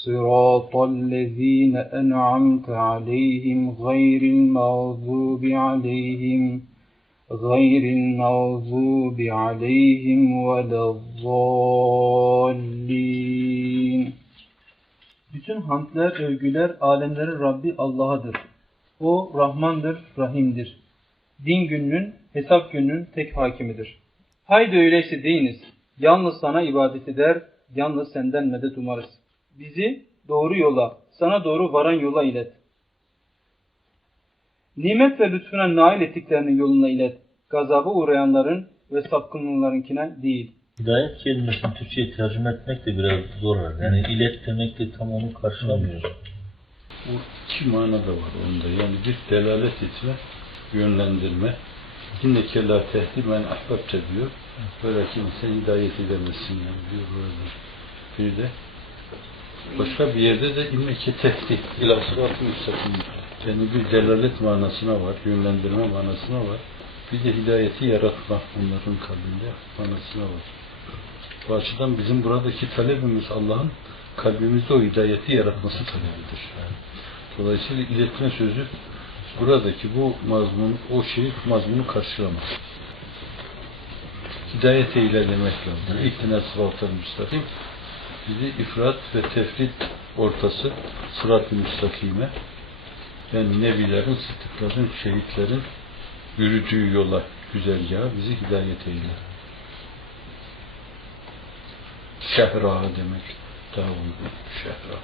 صراط الذين أنعمت عليهم غير المغضوب عليهم غير المغضوب عليهم ولا الضالين Bütün hamdler, övgüler alemlerin Rabbi Allah'adır. O Rahmandır, Rahim'dir. Din gününün, hesap gününün tek hakimidir. Haydi öyleyse deyiniz. Yalnız sana ibadet eder, yalnız senden medet umarız. Bizi doğru yola, sana doğru varan yola ilet. Nimet ve lütfuna nail ettiklerinin yoluna ilet. Gazaba uğrayanların ve sapkınlarınkine değil. Hidayet kelimesini Türkçe'ye tercüme etmek de biraz zor. Yani ilet demek de tam onu karşılamıyor. O iki mana da var onda. Yani bir delalet etme, yönlendirme. Yine kella tehdit men ahbabte diyor. Böyle kimse hidayet edemezsin yani diyor böyle. Bir de başka bir yerde de inneke tehdit. İlâ sıratı müstakim. Yani bir delalet manasına var, yönlendirme manasına var. Bir de hidayeti yaratma onların kalbinde manasına var. Bu açıdan bizim buradaki talebimiz Allah'ın kalbimizde o hidayeti yaratması talebidir. Dolayısıyla iletme sözü buradaki bu mazmun, o şey mazmunu karşılamaz. Hidayet eyle demek lazım. İhtina sıratı müstakim. Bizi ifrat ve tefrit ortası sırat-ı müstakime yani nebilerin, sıddıkların, şehitlerin yürüdüğü yola, güzergaha bizi hidayet eyle. Şehra demek daha uygun. Şehra.